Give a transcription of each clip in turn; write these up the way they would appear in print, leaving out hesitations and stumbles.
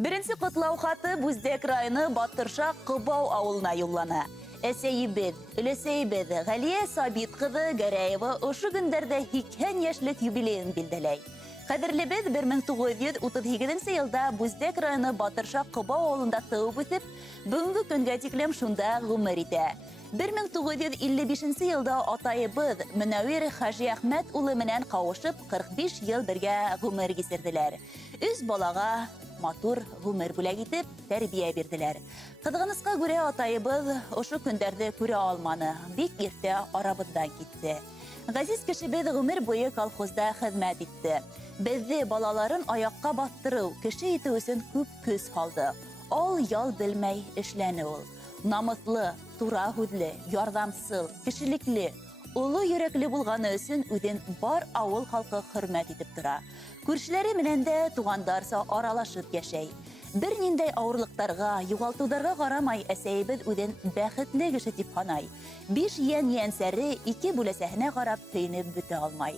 Беренче котлау хаты Бүздек районы Батырша Кыбау авылына юллана. Әсәйбез, өләсәйбез, Галия Сабит кызы Гәрәева ошо көндәрдә 80 яшьлек юбилейын билдәләй. Кадерлебез 1938 елда Бүздек районы Батырша Кыбау авылында туып үсеп, бүгенге көнгә тиклем шунда гомер итә. 1955 елда атайыбыз Мөнәвир Хаҗи Әхмәт улы менән кавышып 45 ел бергә гомер кисерделәр. Үз балага матур гомер бүләк итеп тәрбия бирделәр. Кызгыныска күрә атайыбыз ошо көндәрдә күрә алманы, бик иртә арабыздан китте. Газиз кешебез гомер буе колхозда хезмәт итте. Безне балаларын аякка бастыру, кеше итү өчен күп көз салды. Ал ял белмәй эшләне ул. Намыслы, тура һүзле, ярдәмсыл, кешелекле, улы йөрәкле булганы өчен үден бар авыл халкы хөрмәт итеп тора. Күршеләре менән дә тугандарса аралашып яшәй. Бер ниндәй авырлыктарга, югалтуларга карамай әсәйбез үден бәхетле кеше дип санай. 5 ян-янсәре 2 бүләсәһенә карап сөйнеп бетә алмай.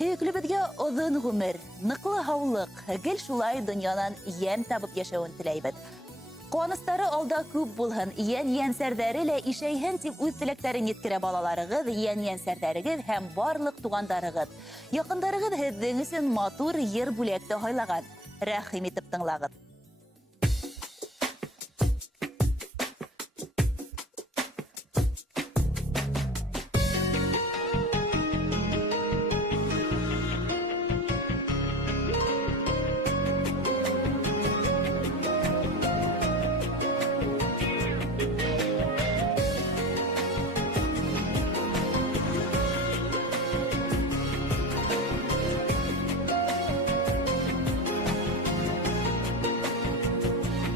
Һөйөклебезгә озын гомер, ныклы һаулык, гел шулай дөньядан ян табып яшәвен теләйбез. Куаныстары алда күп булһын, ян-янсәрдәре лә ишәйһен дип үз теләкләрен yetkерә балаларыгыз, ян-янсәрдәрегез һәм барлык тугандарыгыз. Якындарыгыз һезнең өчен матур йыр бүләкте һайлаган. Рәхим итеп тыңлагыз.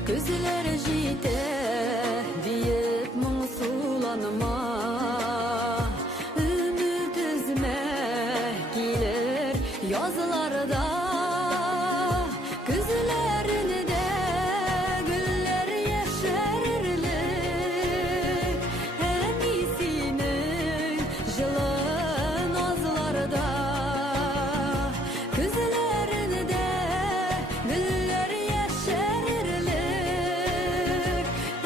Күзләре җитә диеп моңсуланыма, өмет үзмә килер язларда. Күзләрендә гөлләр яшәрерлек, әни синең җылы назларда. Күзләрендә гөлләр яшәрерлек,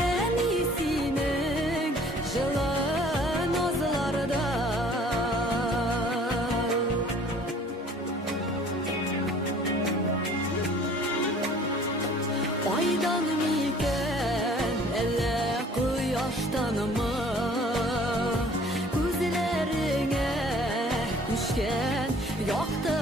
әни синең җылы назларда. Айдан микән, әллә кояштанмы, күзләреңә күчкән якты